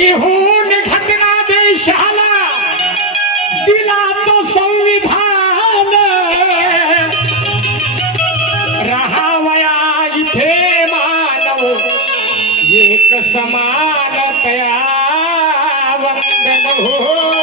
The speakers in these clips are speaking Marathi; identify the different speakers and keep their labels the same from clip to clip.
Speaker 1: लिहून घटना देशाला दिला तो संविधान. राहावया इथे मानव एक समान तया वंदन हो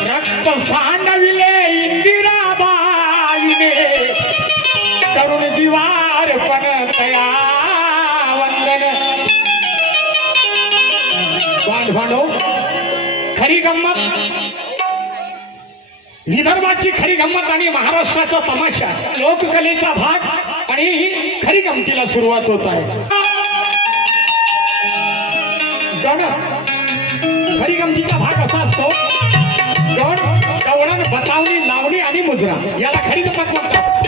Speaker 1: रक्त सांगविले इंदिराबाईने तरुण जीवार पण तया वंदन. बांधवानो खरी गंमत. विदर्भाची खरी गंमत आणि महाराष्ट्राचा तमाशा लोककलेचा भाग आणि खरी गमतीला सुरुवात होत आहे. संस्कृतीचा भाग असा असतो दौड दवडण बतावणी लावणी आणि मुद्रा याला खरीच जपत म्हणतात.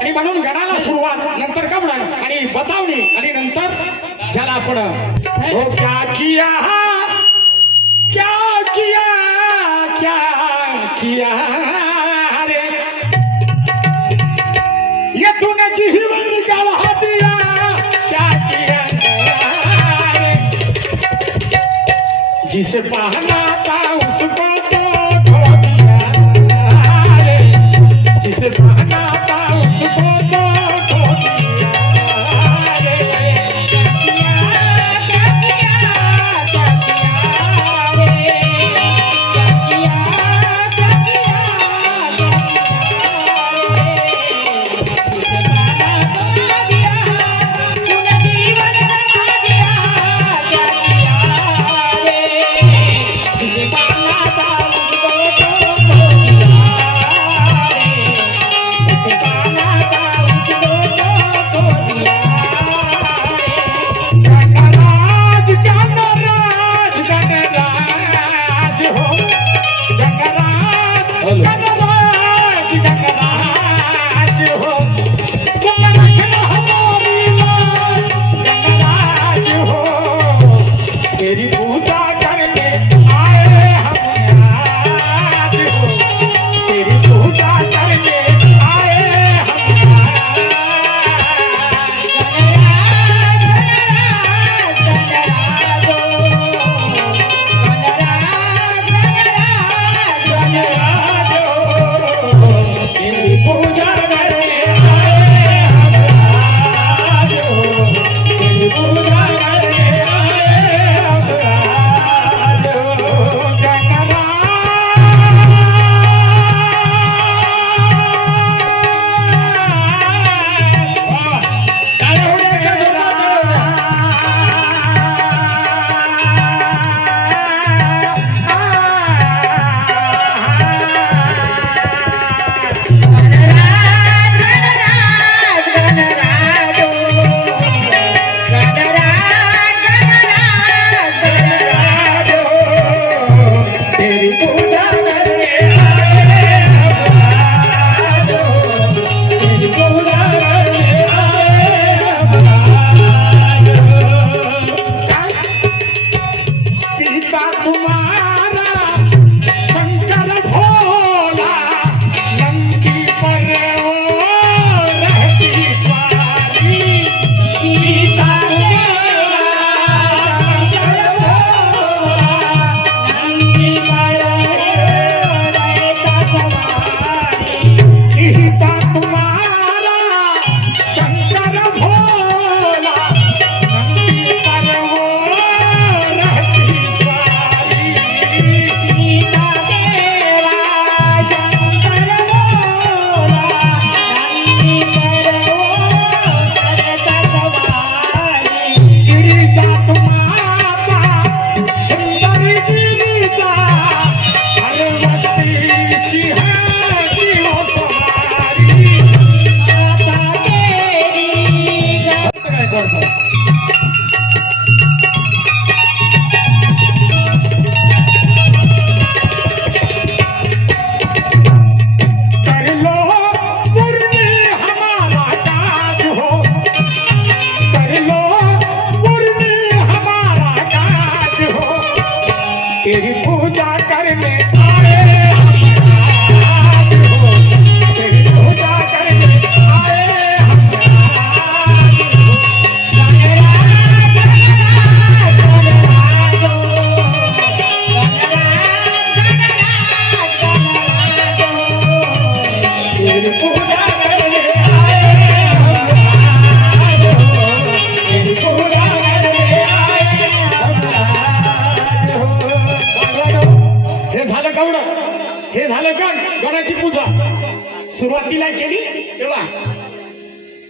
Speaker 1: आणि म्हणून गणाला सुरुवात नंतर कवडण आणि बतावणी आणि नंतर ज्याला आपण जिस पहनाता उसको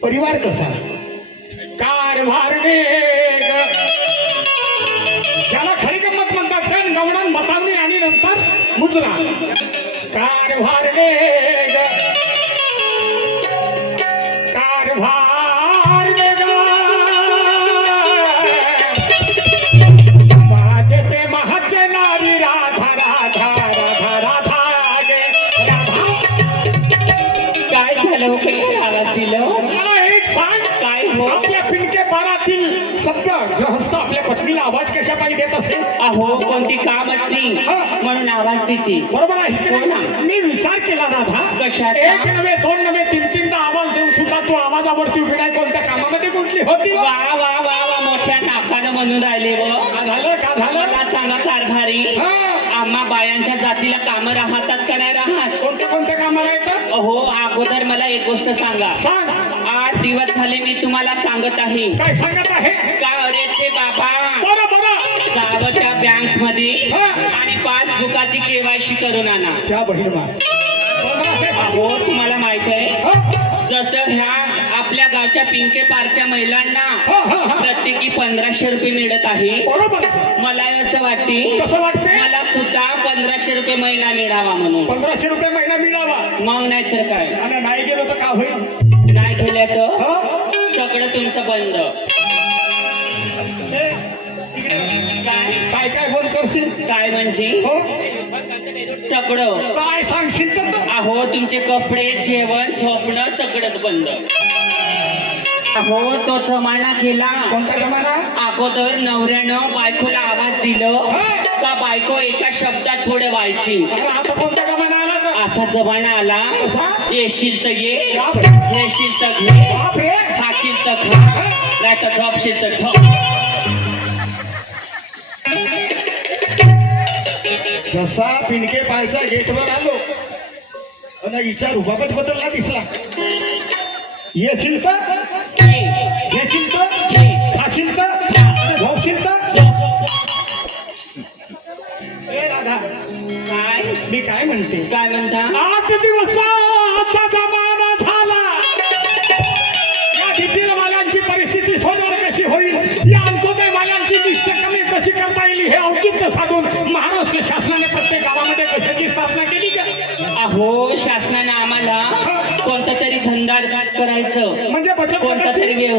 Speaker 1: परिवार कसा? कार ग. ज्याला खरी गंमत म्हणतात गवडण गवणन आणि नंतर मुद्रा कारभारने
Speaker 2: अहो कोणती काम असती? म्हणून आवाज देते.
Speaker 1: बरोबर आहे.
Speaker 2: हो ना.
Speaker 1: मी विचार केला राधा
Speaker 2: कशाचा?
Speaker 1: एक नव्हे दोन नव्हे तीन तीनदा आवाज देऊन सुद्धा तू आवाजावरती उभी नाही कोणत्या कामामध्ये गुंतली होती? व?
Speaker 2: वा वा वा मोठ्या नाकानं म्हणून राहिले व.
Speaker 1: का झालं का झालं?
Speaker 2: मला सांगा कारभारी.
Speaker 1: हा.
Speaker 2: आम्हा बायांच्या जातीला कामं राहतात का नाही राहत?
Speaker 1: कोणत्या कोणत्या
Speaker 2: अहो अगोदर मला एक गोष्ट सांगा.
Speaker 1: सांग.
Speaker 2: आठ दिवस झाले मी तुम्हाला सांगत आहे.
Speaker 1: काय सांगत आहे?
Speaker 2: का अरे ते बाबा?
Speaker 1: बरं बरं.
Speaker 2: बँकमध्ये
Speaker 1: हा.
Speaker 2: आणि पासबुकाची केवायसी करून आणा.
Speaker 1: त्या
Speaker 2: अहो तुम्हाला माहीत आहे? जसं ह्या आपल्या गावच्या पिंके पारच्या महिलांना प्रत्येकी पंधराशे रुपये मिळत आहे.
Speaker 1: बरोबर.
Speaker 2: मला असं वाटते.
Speaker 1: कसं
Speaker 2: मला सुद्धा पंधराशे रुपये महिना मिळावा म्हणून.
Speaker 1: पंधराशे रुपये महिना मिळावा.
Speaker 2: मग नाही तर काय?
Speaker 1: आणि नाही गेलो तर का होईल?
Speaker 2: नाही गेल्या तर?
Speaker 1: हं?
Speaker 2: सगळं तुमचं बंद.
Speaker 1: हे,
Speaker 2: काय
Speaker 1: काय बोल करशील?
Speaker 2: काय म्हणजे?
Speaker 1: हो?
Speaker 2: सगळं.
Speaker 1: काय सांगशील तर.
Speaker 2: अहो तुमचे कपडे जेवण झोपणं सगळंच बंद. अहो तो जमाना केला
Speaker 1: कोणता जमाना?
Speaker 2: अगोदर नवऱ्यानं बायकोला आवाज दिलं. का बायको एका शब्दात थोडे व्हायची
Speaker 1: अरे आता कोणता जमाना आला
Speaker 2: आता जमाना आला.
Speaker 1: कसा
Speaker 2: येशील तर ये.
Speaker 1: बापरे.
Speaker 2: घेशील तर घे.
Speaker 1: बापरे
Speaker 2: खाशील तर खा. नाही तर झोपशील तर झोप.
Speaker 1: जसा पिणके पायचा गेटवर आलो आणि हिचा रुबाबच बदलला दिसला. येशील तर
Speaker 2: ये,
Speaker 1: घेशील तर
Speaker 2: घे,
Speaker 1: खाशील झोपशील तर
Speaker 2: झोप.
Speaker 1: ए राधा
Speaker 2: काय?
Speaker 1: मी काय म्हणते?
Speaker 2: काय म्हणता?
Speaker 1: आठ दिवसाचा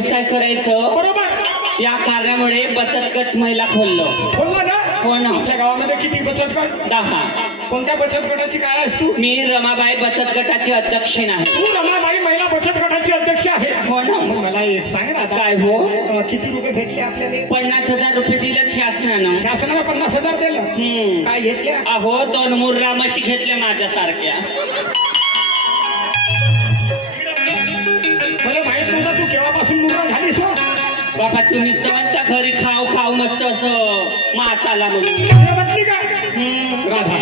Speaker 2: व्यवसाय करायचं
Speaker 1: बरोबर.
Speaker 2: या कारणामुळे बचत गट महिला खोललं.
Speaker 1: बोलला ना?
Speaker 2: हो ना.
Speaker 1: आपल्या गावामध्ये किती बचत गट?
Speaker 2: दहा.
Speaker 1: कोणत्या बचत गटाची काय आहेस तू?
Speaker 2: मी रमाबाई बचत गटाची अध्यक्ष आहे.
Speaker 1: तू रमाबाई महिला बचत गटाची अध्यक्ष आहे.
Speaker 2: हो ना.
Speaker 1: मला एक सांग ना आता.
Speaker 2: काय हो?
Speaker 1: अं, किती रुपये भेटले आपल्याला?
Speaker 2: पन्नास हजार रुपये दिले शासनानं.
Speaker 1: शासनाने पन्नास हजार दिलं.
Speaker 2: हम्म.
Speaker 1: काय घेतल्या?
Speaker 2: अहो दोन मुर्रा म्हशी घेतल्या माझ्यासारख्या. बाबा तुम्ही म्हणता घरी खाऊ खाऊ मस्त असं मासाला म्हणून.
Speaker 1: राधा.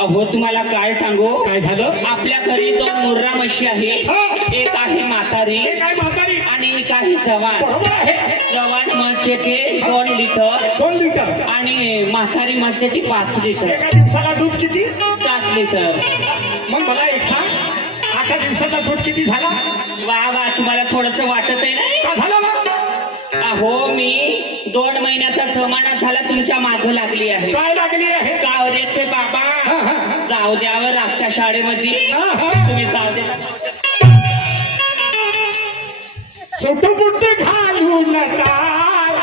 Speaker 2: अहो तुम्हाला काय सांगू?
Speaker 1: काय झालं?
Speaker 2: आपल्या घरी दोन मुर्रा म्हशी आहे. एक आहे म्हातारी
Speaker 1: हे
Speaker 2: आणि एक आहे जवान. जवान म्हस येते दोन लिटर
Speaker 1: दोन लिटर.
Speaker 2: आणि म्हातारी म्हस येते पाच लिटर.
Speaker 1: दिवसाला दूध किती?
Speaker 2: सात लिटर.
Speaker 1: मग मला एक सांग. आठ दिवसाचा दूध किती झाला?
Speaker 2: वा वा तुम्हाला थोडस वाटत आहे ना
Speaker 1: झाला ना
Speaker 2: अहो मी दोन महिन्याचा जमाना झाला तुमच्या मागं लागली आहे
Speaker 1: काय लागली आहे हा,
Speaker 2: बाबा
Speaker 1: हा.
Speaker 2: जाऊ द्यावर आजच्या शाळेमध्ये
Speaker 1: हा, हा.
Speaker 2: तुम्ही जाऊ द्या
Speaker 1: सुटुपुट घालून टाळ.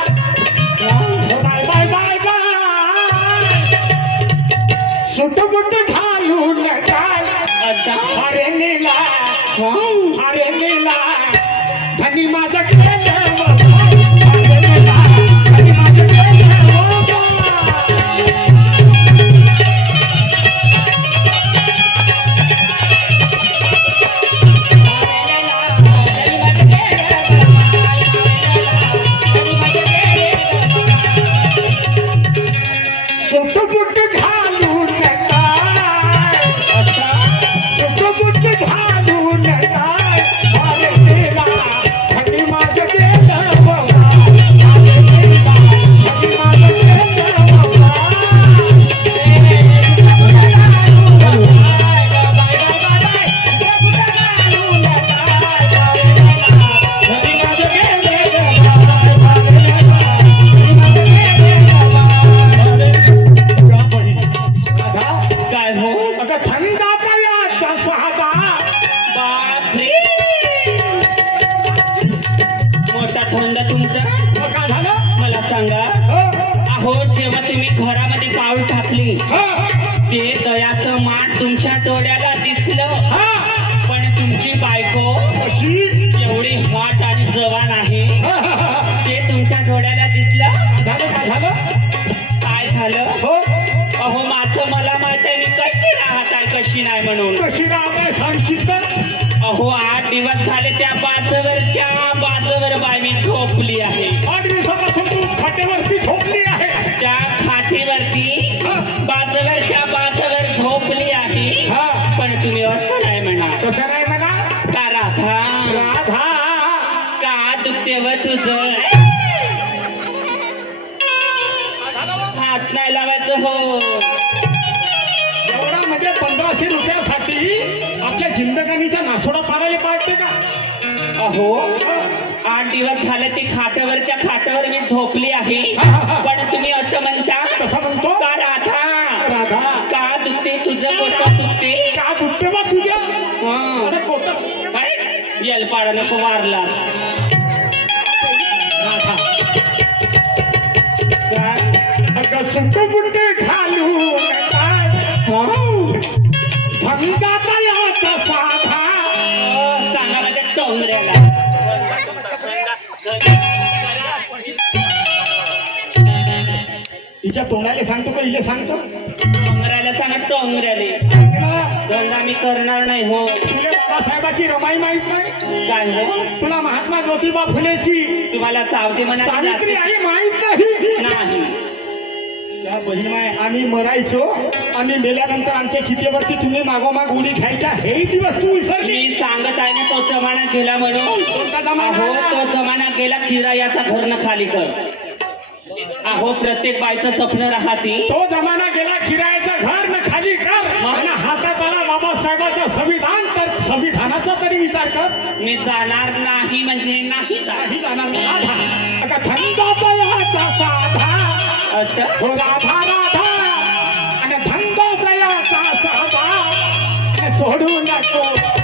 Speaker 1: बाय बाय बाय बाय सुटुपुट घालून टाळ.
Speaker 2: अच्छा
Speaker 1: अरे नीला
Speaker 2: हं.
Speaker 1: अरे नीला धनी माझं केलं कशी
Speaker 2: नाही म्हणून?
Speaker 1: कशी राहताय सांगशील तर?
Speaker 2: अहो आठ दिवस झाले त्या बाजूवरच्या आहे पण तुम्ही असं म्हणता
Speaker 1: कसं म्हणतो?
Speaker 2: का राधा?
Speaker 1: राधा.
Speaker 2: का दुखते तुझं पोट दुखते
Speaker 1: का दुखते बा तुझ्या. अरे
Speaker 2: काय येलपाडा नको मारला
Speaker 1: राधा. अगं तोंडाला सांगतो का? इले सांगतो?
Speaker 2: टोंगऱ्याला सांगा
Speaker 1: तुला
Speaker 2: धंदा मी करणार नाही हो.
Speaker 1: तुला बाबासाहेबाची रमाई माहीत नाही?
Speaker 2: काय हो
Speaker 1: तुला महात्मा ज्योतिबा फुलेची
Speaker 2: तुम्हाला चावते म्हणा
Speaker 1: सावित्री आई माहीत नाही.
Speaker 2: नाही.
Speaker 1: या आम्ही मरायचो. आम्ही मेल्यानंतर आमच्या चितेवरती तुम्ही मागोमाग उडी खायच्या हे दिवस तू विसरली.
Speaker 2: मी सांगत आहे ना तो जमाना गेला म्हणून.
Speaker 1: कोणता जमाना?
Speaker 2: तो जमाना गेला किरायाचा घरनं खाली कर. अहो प्रत्येक बायचं स्वप्न राहते.
Speaker 1: तो जमाना गेला किरायाचं घर न खाली कर. आणि हातात आला बाबासाहेबाचं संविधान तर संविधानाचा तरी विचार कर.
Speaker 2: मी जाणार नाही म्हणजे नाही जाणार.
Speaker 1: जाणार. राधा. धंदा दयाचा साधा.
Speaker 2: असं?
Speaker 1: हो राधा राधा. आणि धंदा साधा. आणि सोडू नको.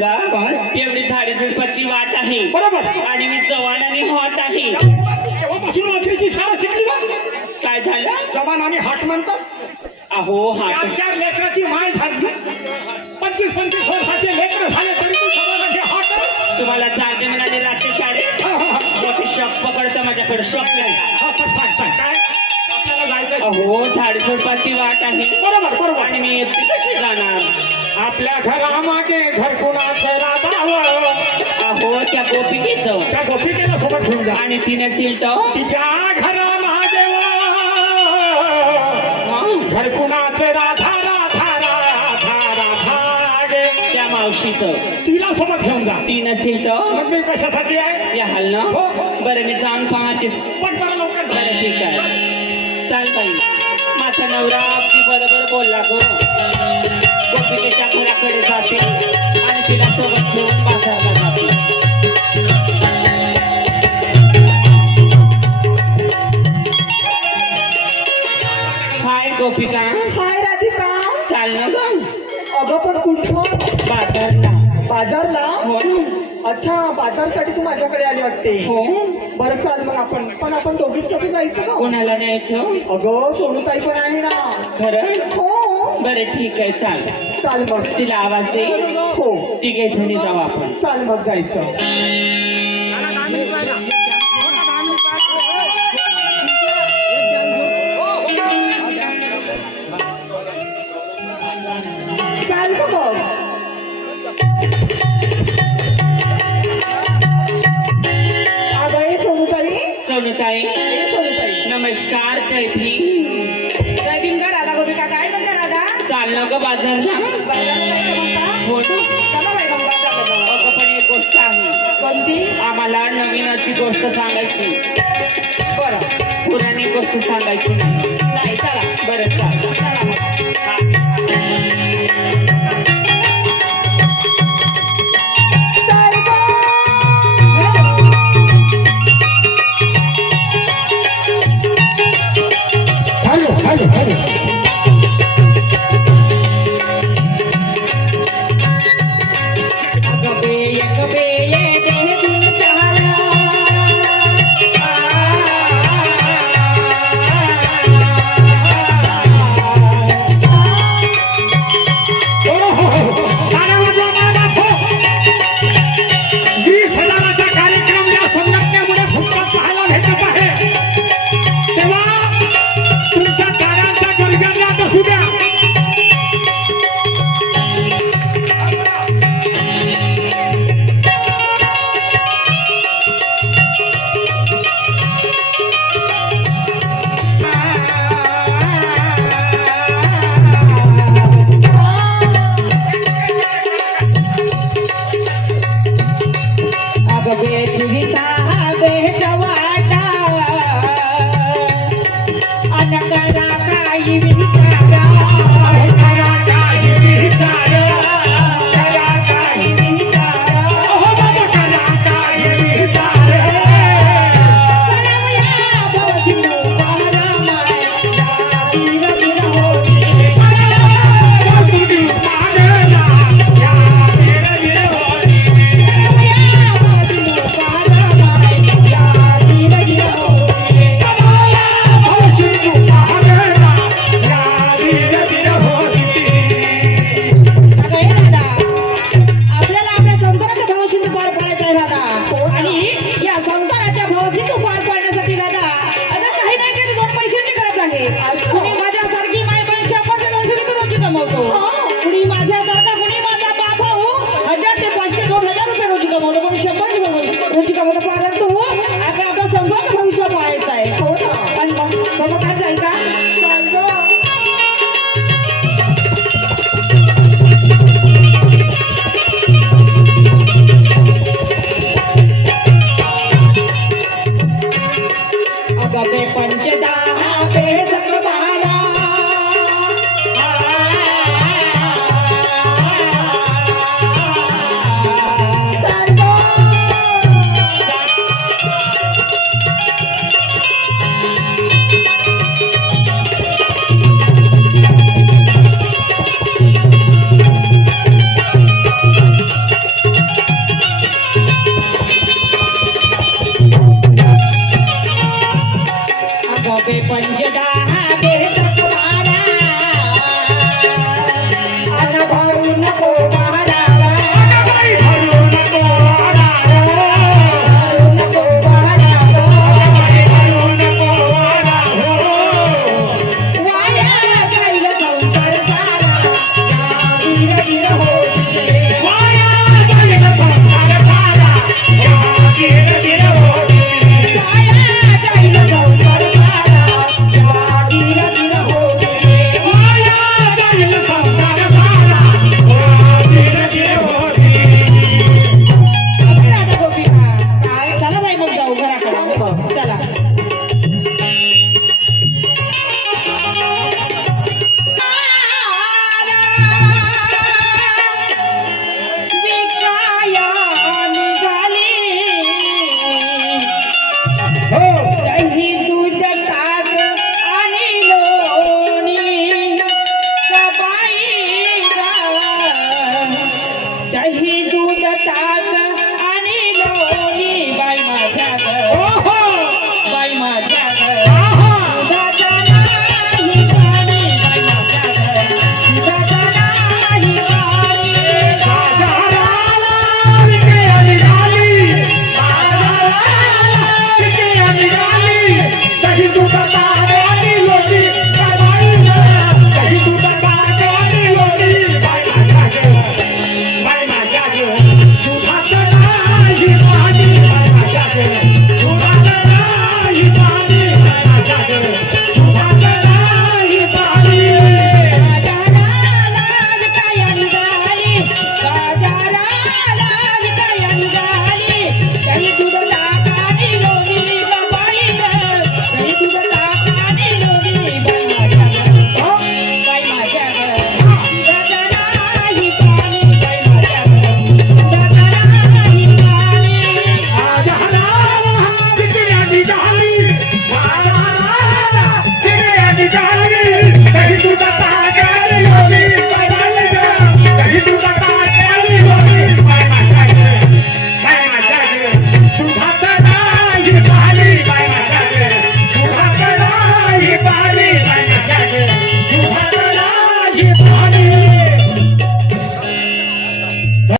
Speaker 2: सांगा? एवढी झाडे झुडपाची वाट आहे.
Speaker 1: बरोबर.
Speaker 2: आणि मी जवान आणि हॉट आहे.
Speaker 1: तेव्हापासून रात्रीची शाळा शिकली बा.
Speaker 2: काय झालं?
Speaker 1: जवान आणि हाट म्हणतात.
Speaker 2: अहो हा
Speaker 1: चार चार लेकराची माय झाली. पंचवीस पंचवीस वर्षाचे लेकर झाले तरी तू समाजाचे हाट
Speaker 2: तुम्हाला चालते म्हणाले रात्री शाळेत मोठी शॉप पकडतं माझ्याकडे शॉप नाही. अहो झाड झुडपाची वाट आहे.
Speaker 1: बरोबर बरोबर.
Speaker 2: आणि मी एकटी कशी? जाणार.
Speaker 1: आपल्या घरामागे घर कोणाचं राधावं
Speaker 2: अहो त्या गोपिकेचं.
Speaker 1: त्या गोपिकेला सोबत घेऊन जा.
Speaker 2: आणि तिने सिलत
Speaker 1: तिच्या घरामागे घर कुणाचं राधा राधा राधा राधा गे.
Speaker 2: त्या मावशीचं.
Speaker 1: तिला सोबत घेऊन जा.
Speaker 2: ती नसेल तर
Speaker 1: मग मी कशासाठी आहे?
Speaker 2: या हल ना
Speaker 1: हो.
Speaker 2: बरं मी जाऊन पाहतेस.
Speaker 1: पण बरं लवकर
Speaker 2: बरं
Speaker 1: जा.
Speaker 2: ठीक आहे. चाल बाई. माझा नवरा अगदी बरोबर बोलला गो. गोपिकेच्या घराकडे जाते आणि तिला सोबत घेऊन बाजारला जाते. हाय गोपिका.
Speaker 3: हाय राधिका.
Speaker 2: चाल ना ग.
Speaker 3: अगं पण कुठं?
Speaker 2: बाजारला.
Speaker 3: बाजारला?
Speaker 2: हो ना.
Speaker 3: अच्छा बाजारसाठी तू माझ्याकडे आली वाटते.
Speaker 2: हो.
Speaker 3: बरं चाल मग आपण. पण आपण दोघीच कसं जायचं ना
Speaker 2: कोणाला न्यायचं?
Speaker 3: अगं सोनूताई पण आहे ना.
Speaker 2: खरं
Speaker 3: हो.
Speaker 2: बरं ठीक आहे चाल.
Speaker 3: चाल मग.
Speaker 2: तिला आवाज दे.
Speaker 3: हो.
Speaker 2: तिघे जणी जाऊ आपण.
Speaker 3: चाल मग जायचं.
Speaker 2: गोष्ट सांगायची tira, tira.